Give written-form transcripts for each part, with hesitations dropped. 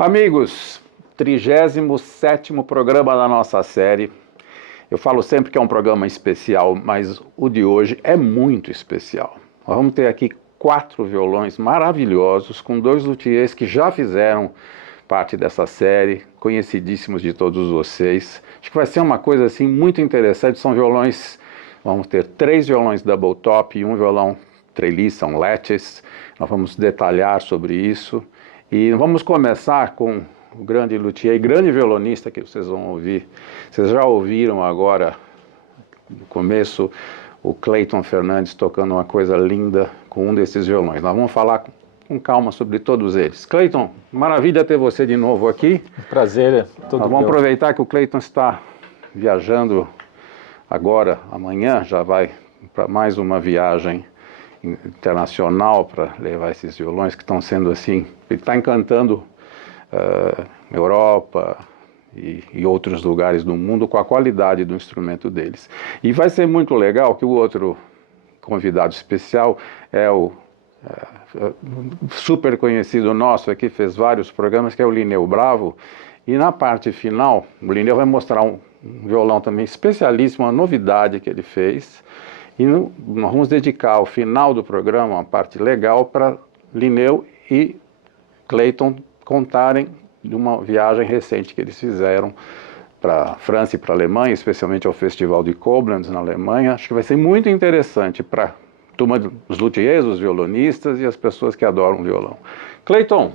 Amigos, 37º programa da nossa série. Eu falo sempre que é um programa especial, mas o de hoje é muito especial. Nós vamos ter aqui 4 violões maravilhosos, com 2 luthiers que já fizeram parte dessa série, conhecidíssimos de todos vocês. Acho que vai ser uma coisa assim muito interessante. São violões, vamos ter 3 violões double top e um violão treliça, um lattice. Nós vamos detalhar sobre isso. E vamos começar com o grande luthier e grande violonista que vocês vão ouvir. Vocês já ouviram agora, no começo, o Clayton Fernandes tocando uma coisa linda com um desses violões. Nós vamos falar com calma sobre todos eles. Clayton, maravilha ter você de novo aqui. Prazer, Nós vamos aproveitar que o Clayton está viajando agora, amanhã, já vai para mais uma viagem internacional para levar esses violões que estão sendo assim, ele está encantando Europa e outros lugares do mundo com a qualidade do instrumento deles. E vai ser muito legal que o outro convidado especial é o super conhecido nosso aqui, fez vários programas, que é o Linneu Bravo, e na parte final o Linneu vai mostrar um violão também especialíssimo, uma novidade que ele fez. E nós vamos dedicar o final do programa, uma parte legal, para Linneu e Clayton contarem de uma viagem recente que eles fizeram para a França e para a Alemanha, especialmente ao Festival de Koblenz, na Alemanha. Acho que vai ser muito interessante para a turma dos luthiers, os violonistas e as pessoas que adoram violão. Clayton,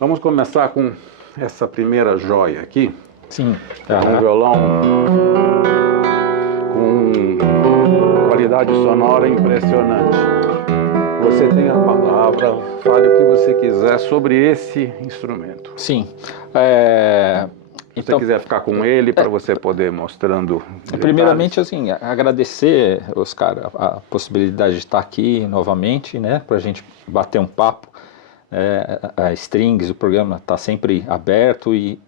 vamos começar com essa primeira joia aqui. Sim. É um violão com qualidade sonora impressionante. Você tem a palavra, fale o que você quiser sobre esse instrumento. Sim. Se você quiser ficar com ele para você poder mostrando. Primeiramente, assim, agradecer, Oscar, a possibilidade de estar aqui novamente, né, para a gente bater um papo. A Strings, o programa está sempre aberto e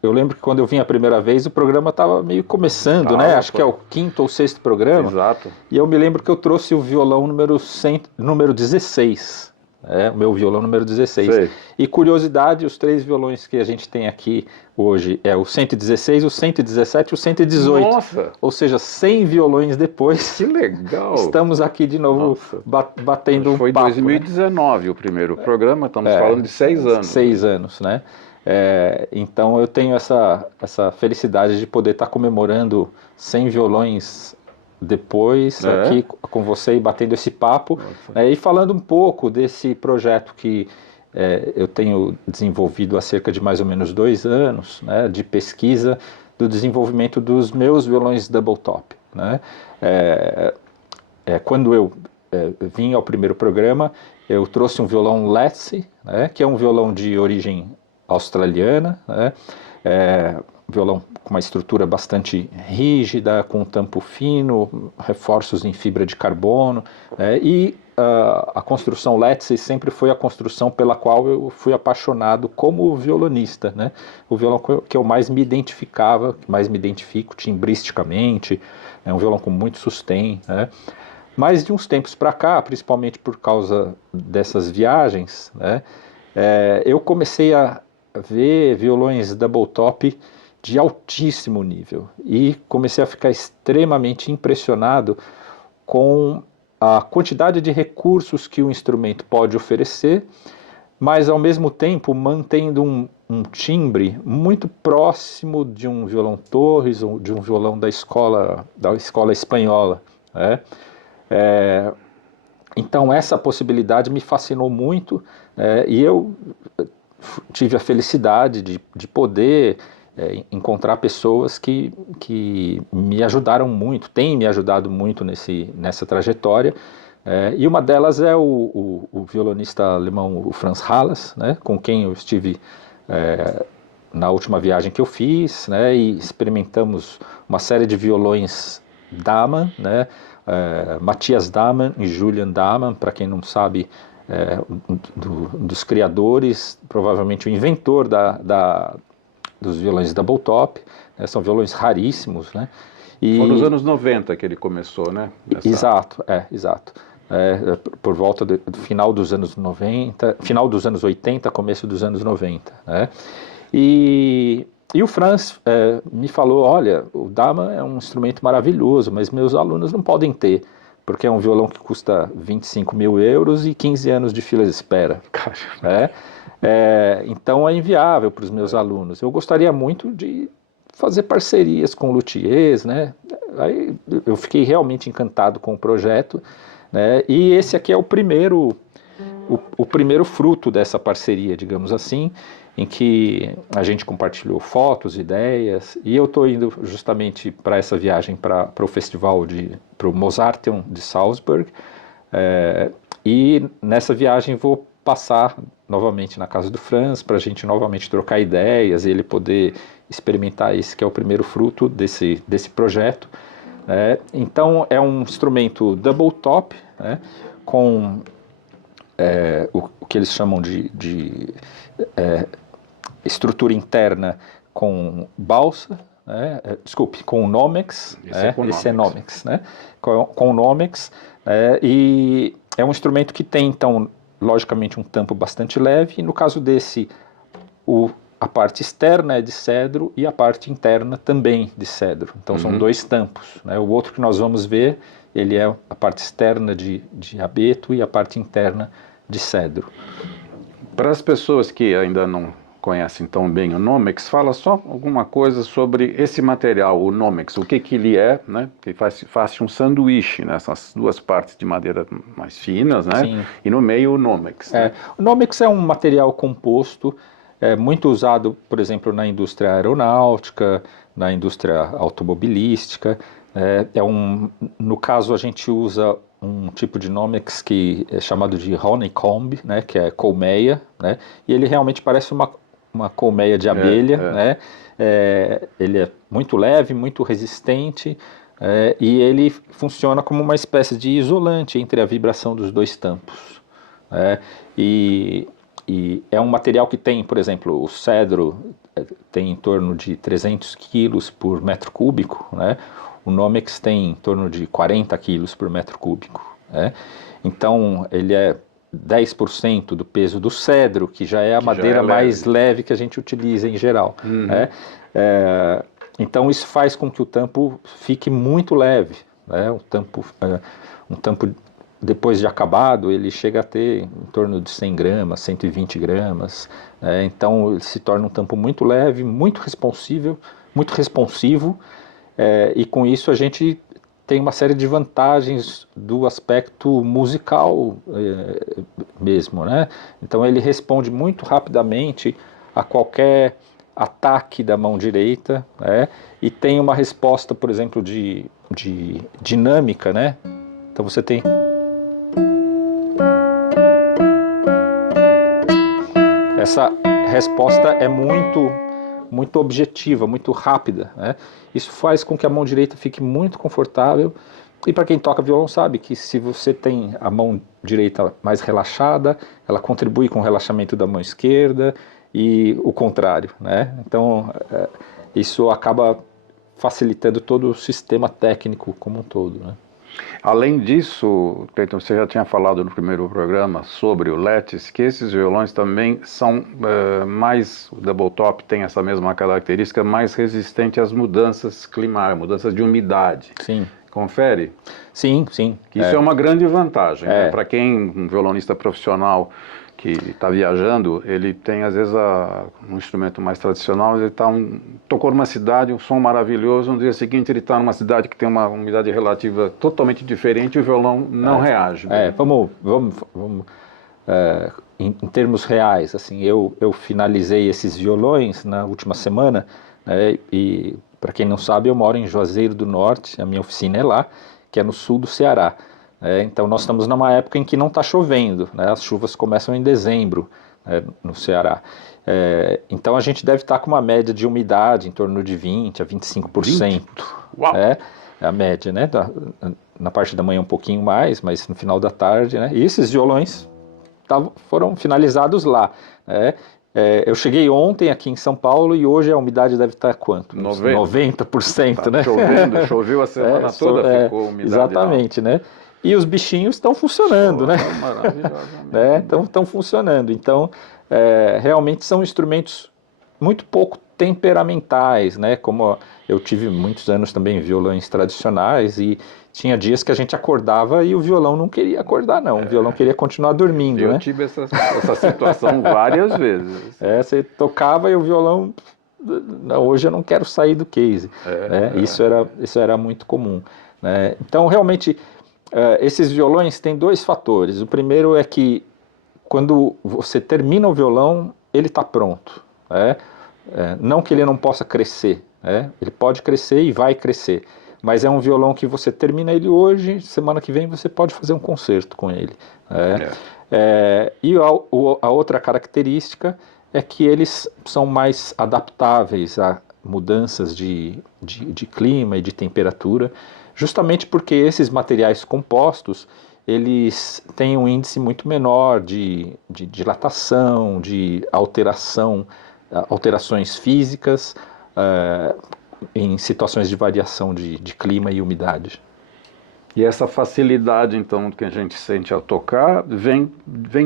eu lembro que quando eu vim a primeira vez o programa estava meio começando, né? Acho que é o 5º ou 6º programa. Exato. E eu me lembro que eu trouxe o violão número 16, o meu violão número 16. Sei. E curiosidade, os 3 violões que a gente tem aqui hoje é o 116, o 117 e o 118. Nossa! Ou seja, 100 violões depois. Que legal! Estamos aqui de novo batendo um Foi papo. Foi 2019 o primeiro programa, estamos falando de 6 anos. 6 anos, né? Então eu tenho essa felicidade de poder estar comemorando 100 violões depois aqui com você e batendo esse papo, e falando um pouco desse projeto que eu tenho desenvolvido há cerca de mais ou menos 2 anos, né, de pesquisa do desenvolvimento dos meus violões double top, né? Quando eu vim ao primeiro programa, eu trouxe um violão Lattice, né, que é um violão de origem australiana, né? violão com uma estrutura bastante rígida, com tampo fino, reforços em fibra de carbono, e a construção Letzi sempre foi a construção pela qual eu fui apaixonado como violonista, né? O violão que eu mais me identificava, que mais me identifico timbristicamente, é um violão com muito sustain, né? Mas de uns tempos para cá, principalmente por causa dessas viagens, né, eu comecei a ver violões double top de altíssimo nível e comecei a ficar extremamente impressionado com a quantidade de recursos que o instrumento pode oferecer, mas ao mesmo tempo mantendo um timbre muito próximo de um violão Torres ou de um violão da escola espanhola, né? Então essa possibilidade me fascinou muito, e eu tive a felicidade de poder encontrar pessoas que me ajudaram muito, têm me ajudado muito nessa trajetória, e uma delas é o violonista alemão, o Franz Hallas, né, com quem eu estive na última viagem que eu fiz, né, e experimentamos uma série de violões Daman, né, Matthias Daman e Julian Daman, para quem não sabe, dos criadores, provavelmente o inventor dos violões double top, né, são violões raríssimos, né? Foi nos anos 90 que ele começou, né? Exato. Por volta do final dos anos 90, final dos anos 80, começo dos anos 90, né? E o Franz me falou, olha, o Daman é um instrumento maravilhoso, mas meus alunos não podem ter, porque é um violão que custa 25 mil euros e 15 anos de fila de espera. Então é inviável para os meus alunos. Eu gostaria muito de fazer parcerias com luthiers, né? Aí eu fiquei realmente encantado com o projeto, né? E esse aqui é o primeiro fruto dessa parceria, digamos assim, em que a gente compartilhou fotos, ideias, e eu estou indo justamente para essa viagem para o festival, para o Mozarteum de Salzburg, e nessa viagem vou passar novamente na casa do Franz, para a gente novamente trocar ideias e ele poder experimentar esse que é o primeiro fruto desse projeto. Então é um instrumento double top, né, com o que eles chamam de estrutura interna com balsa, né, com Nomex, esse é Nomex, né, com Nomex, e é um instrumento que tem, então, logicamente um tampo bastante leve, e no caso desse, a parte externa é de cedro e a parte interna também de cedro, então são dois tampos, né? O outro que nós vamos ver, ele é a parte externa de abeto e a parte interna de cedro. Para as pessoas que ainda não conhecem tão bem o Nomex, fala só alguma coisa sobre esse material, o Nomex, o que ele é, né? Que faz um sanduíche, né? Essas duas partes de madeira mais finas, né? Sim. E no meio o Nomex. Né? O Nomex é um material composto, muito usado, por exemplo, na indústria aeronáutica, na indústria automobilística. No caso, a gente usa um tipo de Nomex que é chamado de honeycomb, né, que é colmeia, né, e ele realmente parece uma colmeia de abelha, né, ele é muito leve, muito resistente, e ele funciona como uma espécie de isolante entre a vibração dos dois tampos. E é um material que tem, por exemplo, o cedro tem em torno de 300 quilos por metro cúbico, né? O Nomex tem em torno de 40 quilos por metro cúbico. Né? Então, ele é 10% do peso do cedro, que já é a madeira mais leve que a gente utiliza em geral. Né? Então, isso faz com que o tampo fique muito leve. Né? Um tampo, depois de acabado, ele chega a ter em torno de 100 gramas, 120 gramas. Né? Então, ele se torna um tampo muito leve, muito responsivo, e com isso a gente tem uma série de vantagens do aspecto musical mesmo, né? Então ele responde muito rapidamente a qualquer ataque da mão direita, né? E tem uma resposta, por exemplo, de dinâmica, né? Então você tem essa resposta é muito muito objetiva, muito rápida, né? Isso faz com que a mão direita fique muito confortável. E para quem toca violão sabe que se você tem a mão direita mais relaxada, ela contribui com o relaxamento da mão esquerda e o contrário, né? Então isso acaba facilitando todo o sistema técnico como um todo, né? Além disso, Cleiton, você já tinha falado no primeiro programa sobre o Lattice, que esses violões também são mais, o double top tem essa mesma característica, mais resistente às mudanças climáticas, mudanças de umidade. Sim. Confere? Sim, sim. Isso é uma grande vantagem, né? Para quem, um violonista profissional que está viajando, ele tem às vezes um instrumento mais tradicional, ele tocou numa cidade, um som maravilhoso, no dia seguinte ele está numa cidade que tem uma umidade relativa totalmente diferente e o violão não reage. Vamos em termos reais, assim, eu finalizei esses violões na última semana, né, e para quem não sabe, eu moro em Juazeiro do Norte, a minha oficina é lá, que é no sul do Ceará. Então nós estamos numa época em que não está chovendo, né? As chuvas começam em dezembro, no Ceará. Então a gente deve estar com uma média de umidade em torno de 20% a 25%. Uau! É a média, né? Na parte da manhã um pouquinho mais, mas no final da tarde, né? E esses violões foram finalizados lá, né? Eu cheguei ontem aqui em São Paulo e hoje a umidade deve estar quanto? 90%, né? Choveu a semana toda, ficou umidade. Exatamente, né? E os bichinhos estão funcionando, né? Maravilhosamente. Estão funcionando. Então, realmente são instrumentos muito pouco temperamentais, né? Como eu tive muitos anos também violões tradicionais e tinha dias que a gente acordava e o violão não queria acordar, não. O violão queria continuar dormindo, né? Eu tive essa situação várias vezes. Você tocava e o violão... Não, hoje eu não quero sair do case. Isso era muito comum, né? Então, realmente... esses violões têm dois fatores. O primeiro é que quando você termina o violão, ele está pronto. Não que ele não possa crescer, ele pode crescer e vai crescer, mas é um violão que você termina ele hoje, semana que vem você pode fazer um concerto com ele. E a outra característica é que eles são mais adaptáveis a mudanças de clima e de temperatura, justamente porque esses materiais compostos, eles têm um índice muito menor de dilatação, de alterações físicas em situações de variação de clima e umidade. E essa facilidade, então, que a gente sente ao tocar, vem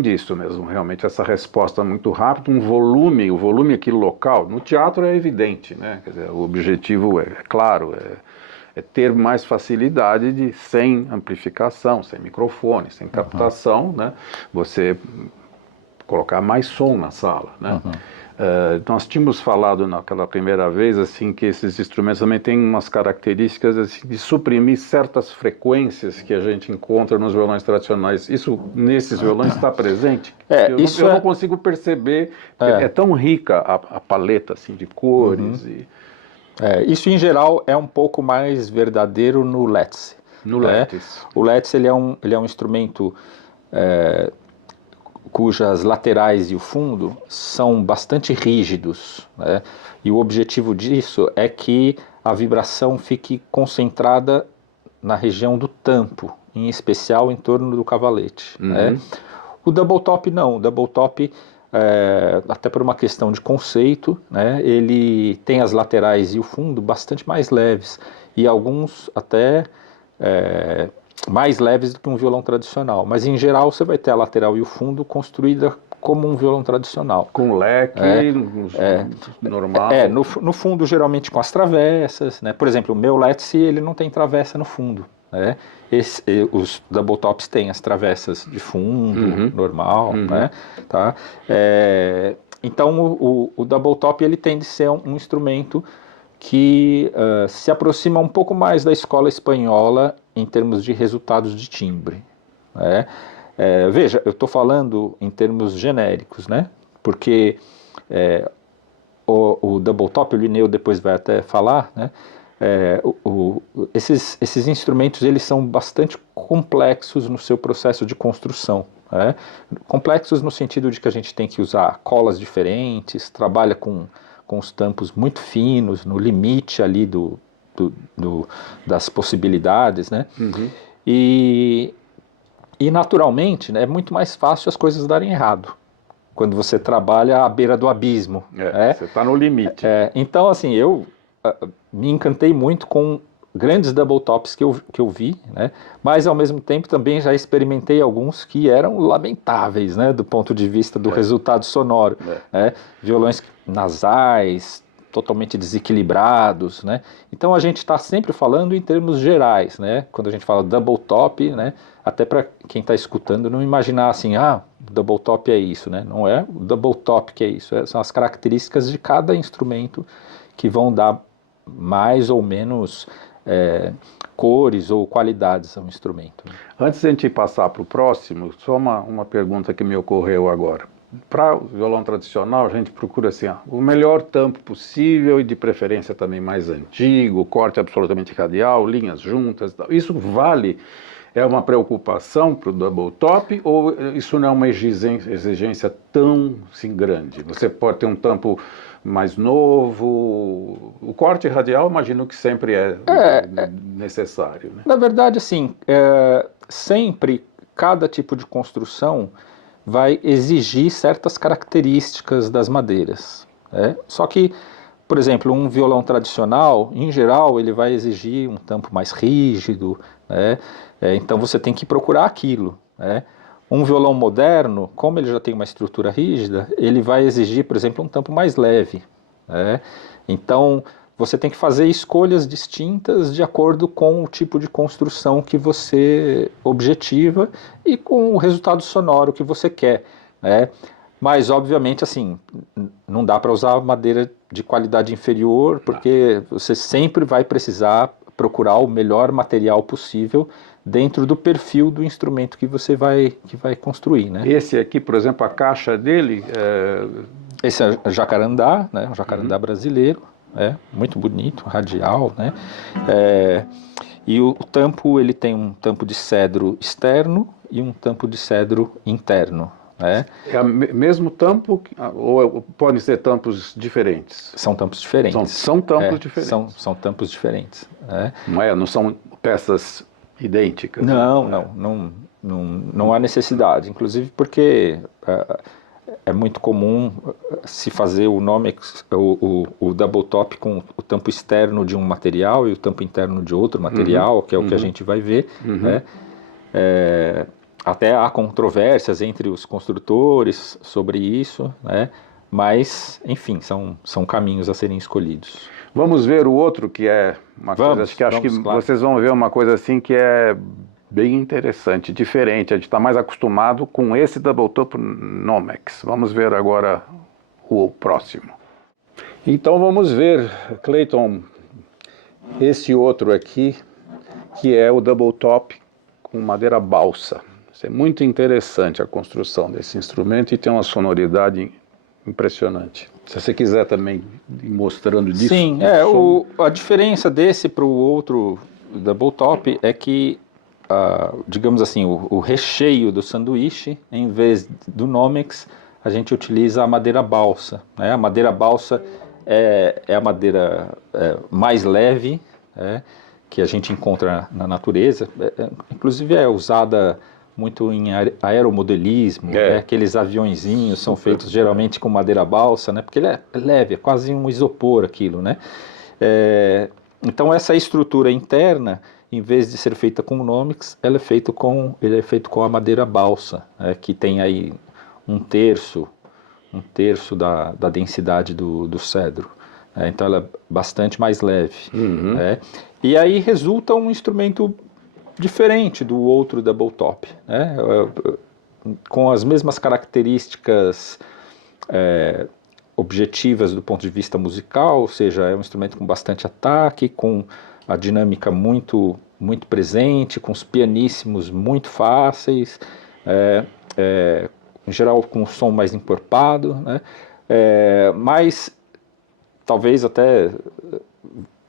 disso mesmo, realmente, essa resposta muito rápida, o volume aqui local, no teatro é evidente, né? Quer dizer, o objetivo é claro, é ter mais facilidade sem amplificação, sem microfone, sem captação, né? Você colocar mais som na sala, né? Nós tínhamos falado naquela primeira vez assim que esses instrumentos também têm umas características assim, de suprimir certas frequências que a gente encontra nos violões tradicionais. Isso nesses violões está presente? Eu não consigo perceber, é tão rica a paleta assim, de cores e... Isso em geral é um pouco mais verdadeiro no Lattice. O Lattice ele é um instrumento cujas laterais e o fundo são bastante rígidos, né? E o objetivo disso é que a vibração fique concentrada na região do tampo, em especial em torno do cavalete. Né? O double top não, o double top até por uma questão de conceito, né, ele tem as laterais e o fundo bastante mais leves, e alguns até mais leves do que um violão tradicional, mas em geral você vai ter a lateral e o fundo construída como um violão tradicional. Com leque normal? No fundo geralmente com as travessas, né? Por exemplo, o meu Lattice ele não tem travessa no fundo, né? Os double tops têm as travessas de fundo, normal, né? Tá? Então o double top ele tende a ser um instrumento que se aproxima um pouco mais da escola espanhola em termos de resultados de timbre. Né? Veja, eu estou falando em termos genéricos, né? Porque o double top, o Linneu depois vai até falar, né? Esses instrumentos eles são bastante complexos no seu processo de construção. Né? Complexos no sentido de que a gente tem que usar colas diferentes, trabalha com com os tampos muito finos, no limite ali das possibilidades, né? E naturalmente, né, é muito mais fácil as coisas darem errado quando você trabalha à beira do abismo. Você está no limite. Então, assim, eu me encantei muito com grandes double tops que eu vi, né? Mas ao mesmo tempo também já experimentei alguns que eram lamentáveis, né? Do ponto de vista do resultado sonoro. Né? Violões nasais, totalmente desequilibrados, né? Então a gente está sempre falando em termos gerais, né? Quando a gente fala double top, né? Até para quem está escutando não imaginar assim, double top é isso, né? Não é o double top que é isso, são as características de cada instrumento que vão dar mais ou menos cores ou qualidades ao instrumento. Antes de a gente passar para o próximo, só uma pergunta que me ocorreu agora. Para o violão tradicional, a gente procura assim, o melhor tampo possível e de preferência também mais antigo, corte absolutamente radial, linhas juntas. Isso vale? É uma preocupação para o double top ou isso não é uma exigência tão assim, grande? Você pode ter um tampo mais novo, o corte radial imagino que sempre é necessário. Né? Na verdade, assim, sempre cada tipo de construção vai exigir certas características das madeiras. Só que, por exemplo, um violão tradicional, em geral, ele vai exigir um tampo mais rígido, né? Então você tem que procurar aquilo. Um violão moderno, como ele já tem uma estrutura rígida, ele vai exigir, por exemplo, um tampo mais leve. Então você tem que fazer escolhas distintas de acordo com o tipo de construção que você objetiva e com o resultado sonoro que você quer. Mas, obviamente, assim, não dá para usar madeira de qualidade inferior, porque você sempre vai precisar procurar o melhor material possível dentro do perfil do instrumento que você vai construir, né? Esse aqui, por exemplo, a caixa dele... Esse é jacarandá, né? Um jacarandá brasileiro, muito bonito, radial, né? E o tampo, ele tem um tampo de cedro externo e um tampo de cedro interno. É o mesmo tampo ou podem ser tampos diferentes? São tampos diferentes. São tampos diferentes. São tampos diferentes. Não são peças idênticas? Não há necessidade. Inclusive porque é muito comum se fazer o double top com o tampo externo de um material e o tampo interno de outro material, que é o que a gente vai ver. Até há controvérsias entre os construtores sobre isso, mas, enfim, são caminhos a serem escolhidos. Vamos ver o outro, que é uma coisa, acho que claro. Vocês vão ver uma coisa assim que é bem interessante, diferente. A gente está mais acostumado com esse double top Nomex. Vamos ver agora o próximo. Então vamos ver, Clayton, esse outro aqui, que é o double top com madeira balsa. É muito interessante a construção desse instrumento e tem uma sonoridade impressionante. Se você quiser também ir mostrando disso. Sim, a diferença desse para o outro double top é que, digamos assim, o recheio do sanduíche, em vez do Nomex, a gente utiliza a madeira balsa. A madeira balsa é a madeira mais leve, que a gente encontra na natureza. Inclusive é usada muito em aeromodelismo, aqueles aviõezinhos são feitos geralmente com madeira balsa, porque ele é leve, é quase um isopor aquilo, né? Então essa estrutura interna, em vez de ser feita com o Nomex, ele é feito com a madeira balsa, que tem aí um terço da densidade do cedro. Então ela é bastante mais leve. E aí resulta um instrumento diferente do outro double top, com as mesmas características objetivas do ponto de vista musical, ou seja, é um instrumento com bastante ataque, com a dinâmica muito, muito presente, com os pianíssimos muito fáceis, em geral com o som mais encorpado, mas talvez até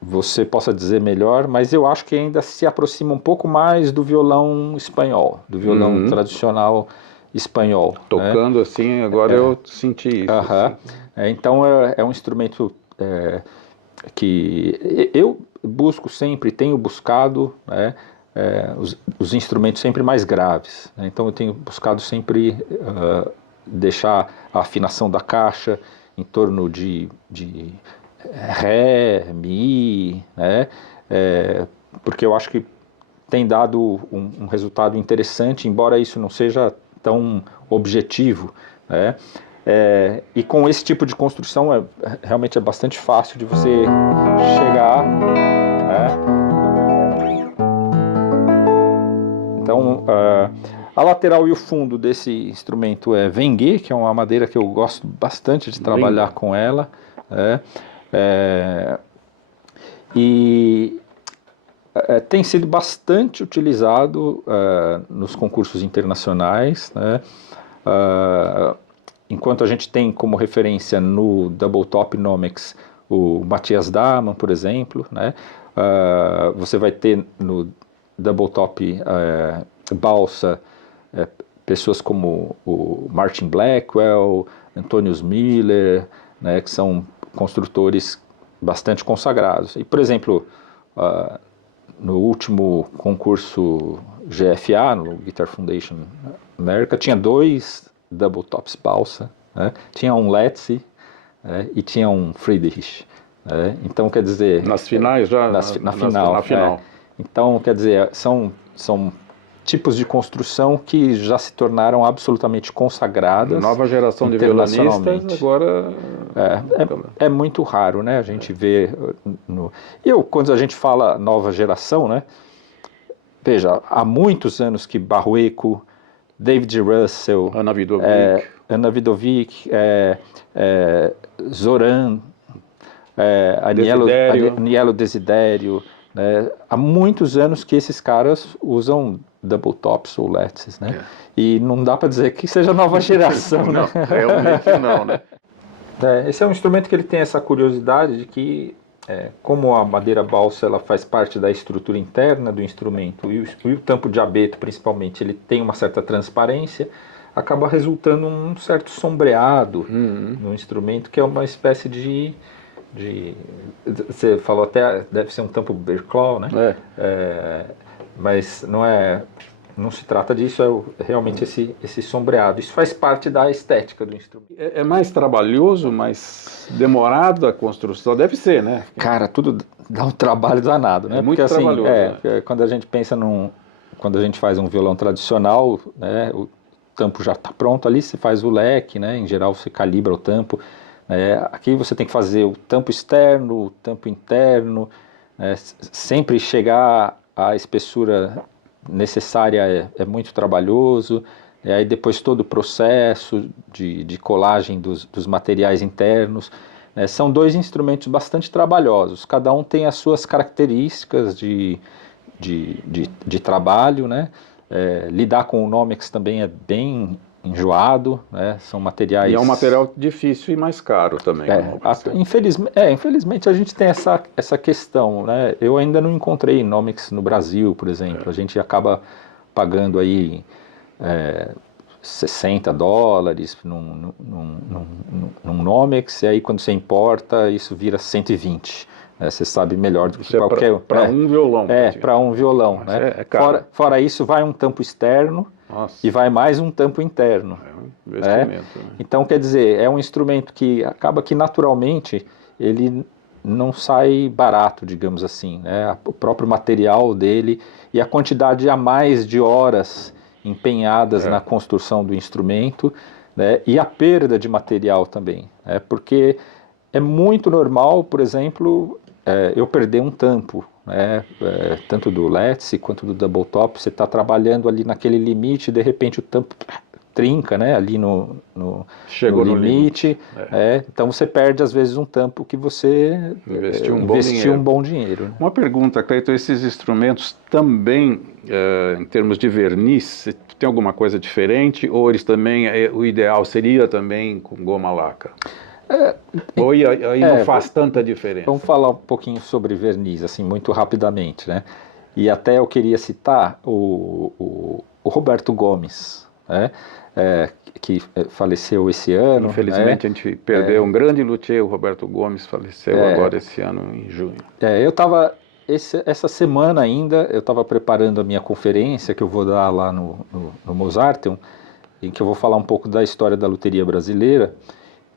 você possa dizer melhor, mas eu acho que ainda se aproxima um pouco mais do violão espanhol, do violão tradicional espanhol. Tocando assim, agora eu senti isso. Então é um instrumento que eu busco sempre, tenho buscado, né, os instrumentos sempre mais graves, né? Então eu tenho buscado sempre deixar a afinação da caixa em torno de Ré, Mi, né? Porque eu acho que tem dado um resultado interessante, embora isso não seja tão objetivo, né? E com esse tipo de construção realmente é bastante fácil de você chegar, né? Então, a lateral e o fundo desse instrumento é Vengue, que é uma madeira que eu gosto bastante de trabalhar com ela, né? E tem sido bastante utilizado nos concursos internacionais, né? Enquanto a gente tem como referência no Double Top Nomics o Matthias Dahmen, por exemplo, né? Você vai ter no Double Top Balsa pessoas como o Martin Blackwell, Antonius Miller, né? Que são construtores bastante consagrados. E, por exemplo, no último concurso GFA, no Guitar Foundation América, tinha 2 Double Tops Balsa, né? Tinha um Letzi, né? E tinha um Friedrich, né? Então, quer dizer... Nas finais já? Na final. Então, quer dizer, são tipos de construção que já se tornaram absolutamente consagradas. Nova geração de violonistas agora... É muito raro, né? A gente vê... quando a gente fala nova geração, né? Veja, há muitos anos que Barrueco, David Russell, Anna Vidovic, Zoran, Aniello Desidério, né? Há muitos anos que esses caras usam double tops ou Letzes, né? E não dá para dizer que seja nova geração, não, né? Realmente não, né? Esse é um instrumento que ele tem essa curiosidade de que, como a madeira balsa ela faz parte da estrutura interna do instrumento e o tampo de abeto principalmente ele tem uma certa transparência, acaba resultando um certo sombreado no instrumento, que é uma espécie de você falou até, deve ser um tampo bear claw, né? Mas não se trata disso, é realmente esse sombreado. Isso faz parte da estética do instrumento. É mais trabalhoso, mais demorado a construção? Deve ser, né? Cara, tudo dá um trabalho danado, né? É muito trabalhoso. Né? Quando a gente pensa quando a gente faz um violão tradicional, né? O tampo já está pronto ali, você faz o leque, né? Em geral você calibra o tampo. Aqui você tem que fazer o tampo externo, o tampo interno, sempre chegar à espessura necessária é muito trabalhoso, aí depois todo o processo de colagem dos materiais internos. São 2 instrumentos bastante trabalhosos, cada um tem as suas características de trabalho, né? Lidar com o Nomics também é bem enjoado, né? São materiais... E é um material difícil e mais caro também. Infelizmente a gente tem essa questão, né? Eu ainda não encontrei Nomics no Brasil, por exemplo. A gente acaba pagando aí $60 num Nomics, e aí quando você importa, isso vira 120. Você sabe melhor do que qualquer... Para um violão. Para um violão. Né? É caro. Fora isso, vai um tampo externo. Nossa. E vai mais um tampo interno. Um investimento. Né? Então, quer dizer, é um instrumento que acaba que naturalmente ele não sai barato, digamos assim, né? O próprio material dele e a quantidade a mais de horas empenhadas na construção do instrumento, né? E a perda de material também, né? Porque é muito normal, por exemplo, eu perder um tampo, né? Tanto do Letzi quanto do Double Top, você está trabalhando ali naquele limite, de repente o tampo trinca, né? Ali no limite. Então você perde às vezes um tampo que você investiu um bom dinheiro. Né? Uma pergunta, Cleiton, esses instrumentos também, em termos de verniz, tem alguma coisa diferente? Ou eles também, o ideal seria também com goma laca? Ou aí não faz tanta diferença? Vamos falar um pouquinho sobre verniz, assim, muito rapidamente, né? E até eu queria citar o Roberto Gomes, né? Que faleceu esse ano. Infelizmente, a gente perdeu um grande luthier, o Roberto Gomes, faleceu agora esse ano, em junho. Eu estava, essa semana ainda, eu estava preparando a minha conferência, que eu vou dar lá no Mozarteum, em que eu vou falar um pouco da história da luteria brasileira,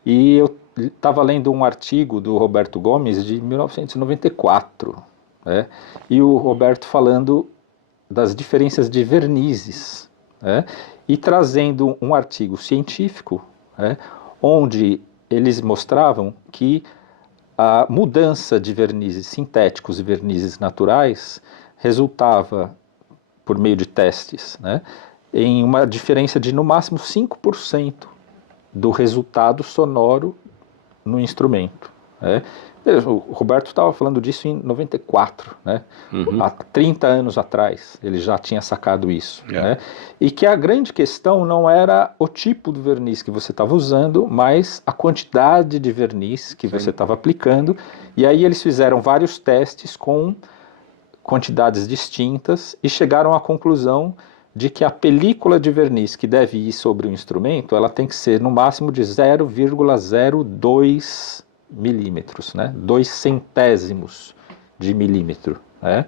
e eu estava lendo um artigo do Roberto Gomes de 1994, né? E o Roberto falando das diferenças de vernizes, né? E trazendo um artigo científico, né, onde eles mostravam que a mudança de vernizes sintéticos e vernizes naturais resultava, por meio de testes, né, em uma diferença de no máximo 5% do resultado sonoro no instrumento, né. O Roberto estava falando disso em 94, né? Há 30 anos atrás ele já tinha sacado isso. Né? E que a grande questão não era o tipo do verniz que você estava usando, mas a quantidade de verniz que você estava aplicando. E aí eles fizeram vários testes com quantidades distintas e chegaram à conclusão de que a película de verniz que deve ir sobre o instrumento, ela tem que ser no máximo de 0,02 milímetros, né? 2 centésimos de milímetro. Né?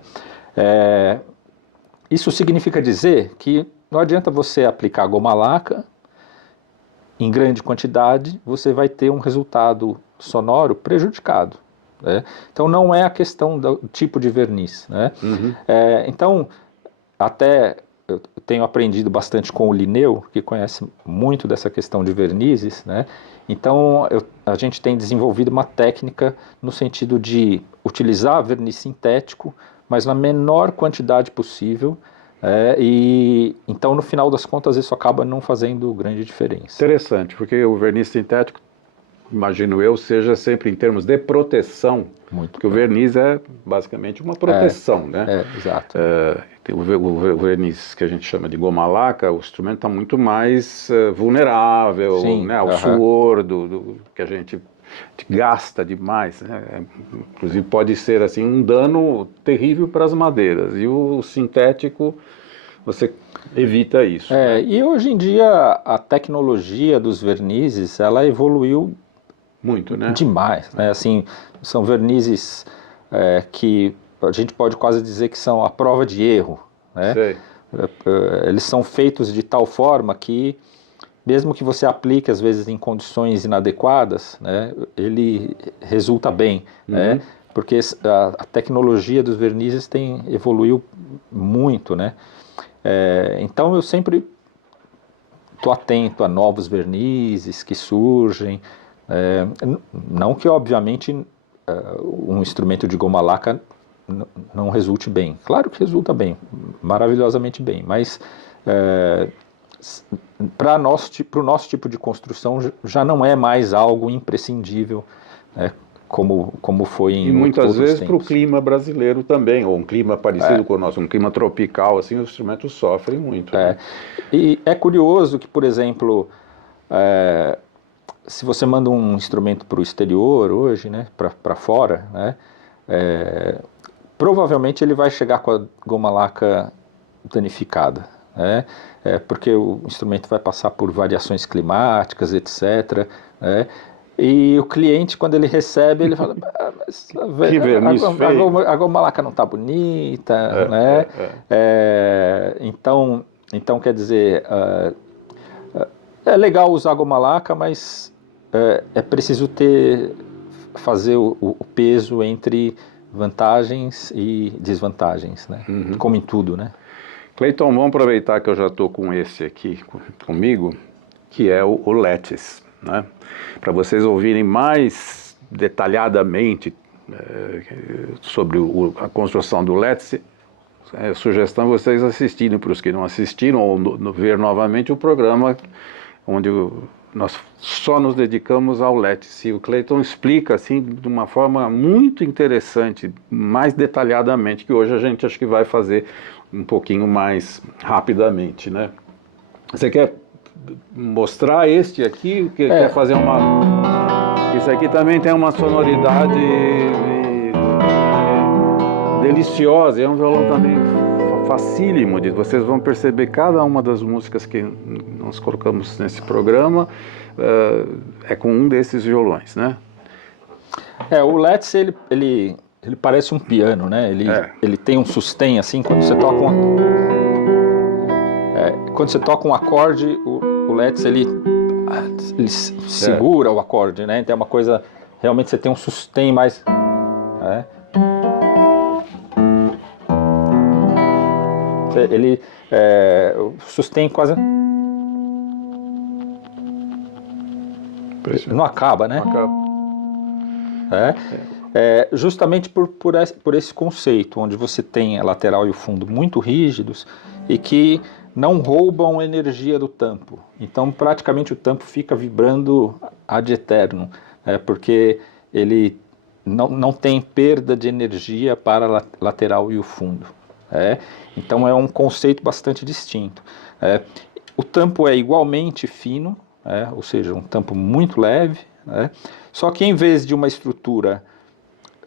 Isso significa dizer que não adianta você aplicar goma laca em grande quantidade, você vai ter um resultado sonoro prejudicado. Né? Então não é a questão do tipo de verniz. Né? Então, até eu tenho aprendido bastante com o Linneu, que conhece muito dessa questão de vernizes, né? Então, a gente tem desenvolvido uma técnica no sentido de utilizar verniz sintético, mas na menor quantidade possível, e então, no final das contas, isso acaba não fazendo grande diferença. Interessante, porque o verniz sintético, imagino eu, seja sempre em termos de proteção, porque o verniz é basicamente uma proteção, né? Exato. O verniz que a gente chama de goma laca, o instrumento está muito mais vulnerável, né, ao suor que a gente gasta demais, né? Inclusive pode ser assim um dano terrível para as madeiras, e o sintético você evita isso. Né? E hoje em dia a tecnologia dos vernizes, ela evoluiu muito, né? Demais, né? Assim, são vernizes que a gente pode quase dizer que são a prova de erro, né? Sei. Eles são feitos de tal forma que, mesmo que você aplique às vezes em condições inadequadas, né, ele resulta bem, né? Porque a tecnologia dos vernizes evoluiu muito, né? Então eu sempre estou atento a novos vernizes que surgem. Não que, obviamente, um instrumento de goma laca não resulte bem. Claro que resulta bem, maravilhosamente bem, mas para o nosso tipo de construção já não é mais algo imprescindível, né, como foi em outros tempos. E muitas vezes para o clima brasileiro também, ou um clima parecido com o nosso, um clima tropical, assim, os instrumentos sofrem muito. Né? E é curioso que, por exemplo, se você manda um instrumento para o exterior hoje, né, para fora, né, provavelmente ele vai chegar com a goma laca danificada, né, porque o instrumento vai passar por variações climáticas, etc. Né, e o cliente, quando ele recebe, ele fala, mas a goma laca não está bonita, né? Então, quer dizer, é legal usar goma laca, mas é preciso fazer o peso entre vantagens e desvantagens, né? Como em tudo, né? Cleiton, vamos aproveitar que eu já estou com esse aqui comigo, que é o Lattice, né? Para vocês ouvirem mais detalhadamente sobre a construção do Lattice, sugestão é vocês assistirem, para os que não assistiram, ou ver novamente o programa onde nós só nos dedicamos ao Lattice. O Cleiton explica assim de uma forma muito interessante, mais detalhadamente, que hoje a gente acho que vai fazer um pouquinho mais rapidamente, né? Você quer mostrar este aqui? Quer fazer uma... Isso aqui também tem uma sonoridade deliciosa, é um violão também facílimo, vocês vão perceber cada uma das músicas que nós colocamos nesse programa é com um desses violões, né? O Let's, ele parece um piano, né? Ele tem um sustain, assim, quando você toca um acorde, o Let's, ele segura o acorde, né? Então é uma coisa, realmente você tem um sustain mais... Ele sustain quase... Não acaba, né? Não acaba. Justamente por esse conceito, onde você tem a lateral e o fundo muito rígidos e que não roubam energia do tampo. Então, praticamente o tampo fica vibrando ad eterno, porque ele não tem perda de energia para a lateral e o fundo. Então, é um conceito bastante distinto. O tampo é igualmente fino, ou seja, um tampo muito leve, só que em vez de uma estrutura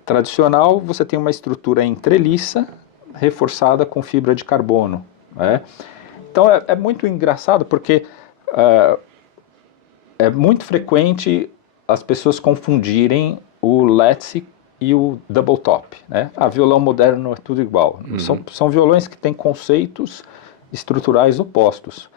tradicional, você tem uma estrutura em treliça reforçada com fibra de carbono. Então é muito engraçado porque é muito frequente as pessoas confundirem o Let's e o double top. Violão moderno é tudo igual. São violões que têm conceitos estruturais opostos.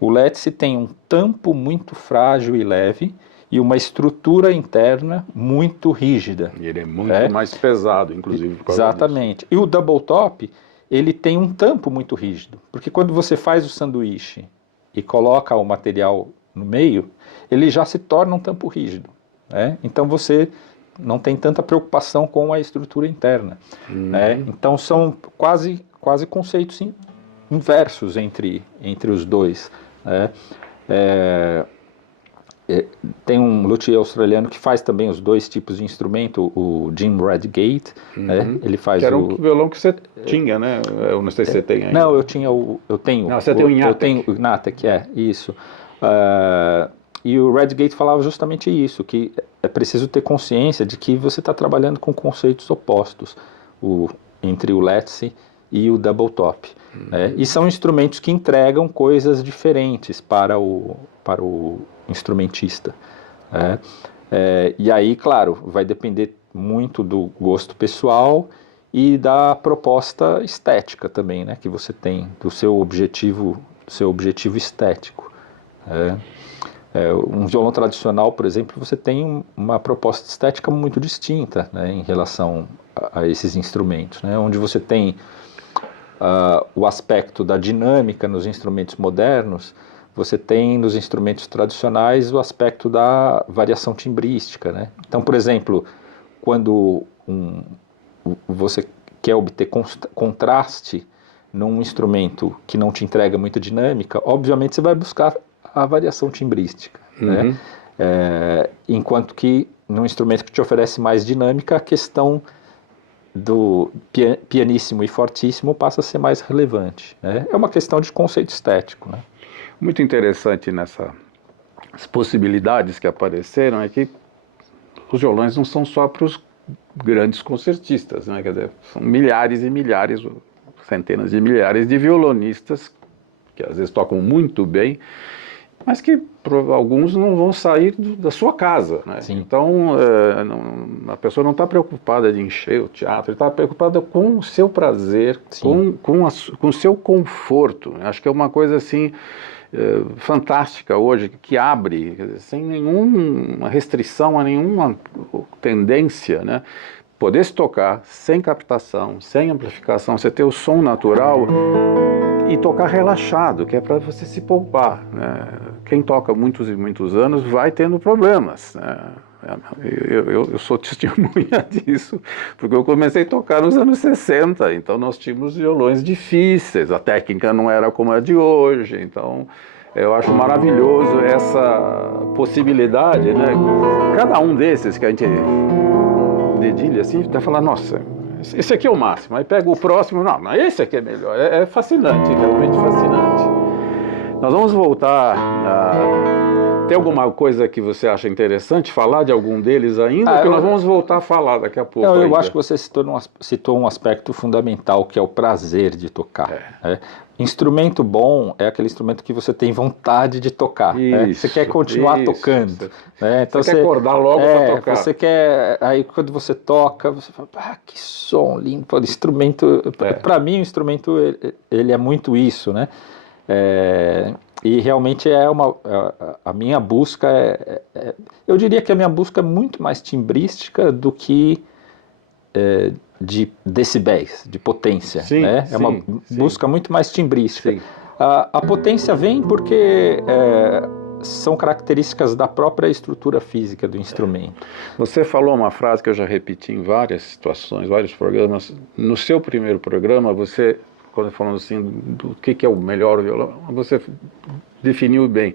O Let's tem um tampo muito frágil e leve e uma estrutura interna muito rígida. E ele é muito mais pesado, inclusive. Por causa exatamente. disso. E o double top, ele tem um tampo muito rígido, porque quando você faz o sanduíche e coloca o material no meio, ele já se torna um tampo rígido. Então você não tem tanta preocupação com a estrutura interna. Então são quase conceitos inversos entre os dois. Tem um luthier australiano que faz também os dois tipos de instrumento, o Jim Redgate, ele faz que era um violão que você tinha, né? Eu não sei se você tem ainda. Não, eu tenho. Não, você tem o Inatek. Eu tenho o Inatek, isso. E o Redgate falava justamente isso, que é preciso ter consciência de que você está trabalhando com conceitos opostos entre o Let's e o double top. E são instrumentos que entregam coisas diferentes para o instrumentista. E aí, claro, vai depender muito do gosto pessoal e da proposta estética também, que você tem, do seu objetivo estético. Um violão tradicional, por exemplo, você tem uma proposta estética muito distinta, em relação a esses instrumentos, onde você tem o aspecto da dinâmica nos instrumentos modernos, você tem nos instrumentos tradicionais o aspecto da variação timbrística. Então, por exemplo, quando você quer obter contraste num instrumento que não te entrega muita dinâmica, obviamente você vai buscar a variação timbrística. Enquanto que num instrumento que te oferece mais dinâmica, a questão do pianíssimo e fortíssimo passa a ser mais relevante. É uma questão de conceito estético. Muito interessante nessas possibilidades que apareceram é que os violões não são só para os grandes concertistas, Quer dizer, são milhares e milhares, centenas de milhares de violonistas que às vezes tocam muito bem, mas que alguns não vão sair da sua casa. Então, a pessoa não está preocupada de encher o teatro, ele está preocupada com o seu prazer, com o seu conforto. Acho que é uma coisa assim fantástica hoje, que abre, sem nenhuma restrição, a nenhuma tendência, Poder se tocar sem captação, sem amplificação, você ter o som natural e tocar relaxado, que é para você se poupar. Quem toca muitos e muitos anos vai tendo problemas. Eu sou testemunha disso, porque eu comecei a tocar nos anos 60, então nós tínhamos violões difíceis, a técnica não era como a de hoje, então eu acho maravilhoso essa possibilidade, Cada um desses que a gente dedilha assim, até falar, nossa, esse aqui é o máximo, aí pega o próximo, não, mas esse aqui é melhor, é fascinante, realmente fascinante. Nós vamos voltar Tem alguma coisa que você acha interessante falar de algum deles ainda? Porque nós vamos voltar a falar daqui a pouco. Eu acho que você citou um aspecto fundamental, que é o prazer de tocar. Instrumento bom é aquele instrumento que você tem vontade de tocar. Você quer continuar tocando. Então você quer acordar logo para tocar. Você quer, aí quando você toca, você fala, que som lindo. Pô, instrumento, para mim o instrumento ele é muito isso, né? E realmente a minha busca eu diria que a minha busca é muito mais timbrística do que de decibéis, de potência. Sim, né? É uma busca muito mais timbrística. A potência vem porque são características da própria estrutura física do instrumento. Você falou uma frase que eu já repeti em várias situações, vários programas. No seu primeiro programa, você, quando falando assim do que é o melhor violão, você definiu bem.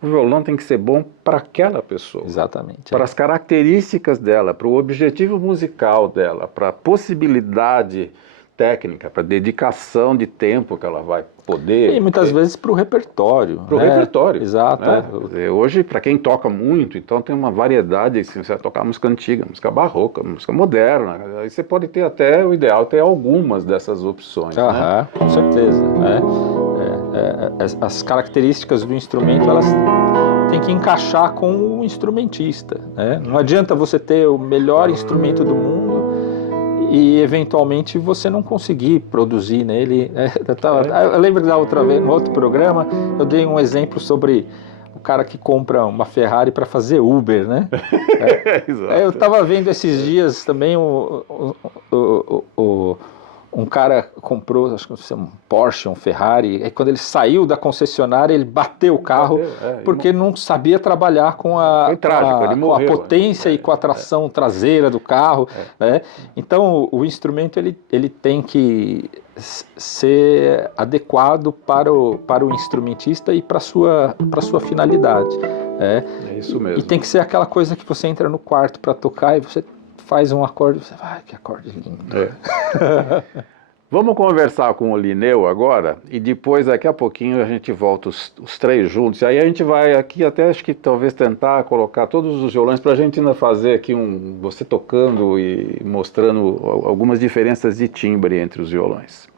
O violão tem que ser bom para aquela pessoa. Exatamente. Para as características dela, para o objetivo musical dela, para a possibilidade técnica, para a dedicação de tempo que ela vai poder... E muitas vezes para o repertório. Para o repertório. Exato. Né? Hoje, para quem toca muito, então tem uma variedade, assim, você vai tocar música antiga, música barroca, música moderna, aí você pode ter até, o ideal, ter algumas dessas opções. Né? Com certeza. As características do instrumento, elas têm que encaixar com o instrumentista. Né? Não adianta você ter o melhor instrumento do mundo e eventualmente você não conseguir produzir nele. Eu lembro da outra vez, no outro programa, eu dei um exemplo sobre o cara que compra uma Ferrari para fazer Uber, né? Eu estava vendo esses dias também um cara comprou, acho que um Porsche, um Ferrari, e quando ele saiu da concessionária, ele bateu o carro, porque não sabia trabalhar com a potência e com a tração traseira do carro. Né? Então, o instrumento ele tem que ser adequado para o instrumentista e para a sua finalidade. É isso mesmo. E tem que ser aquela coisa que você entra no quarto para tocar e você faz um acorde, você vai, que acorde lindo. Vamos conversar com o Linneu agora e depois, daqui a pouquinho, a gente volta os três juntos. Aí a gente vai aqui até, acho que talvez tentar colocar todos os violões para a gente ainda fazer aqui você tocando e mostrando algumas diferenças de timbre entre os violões.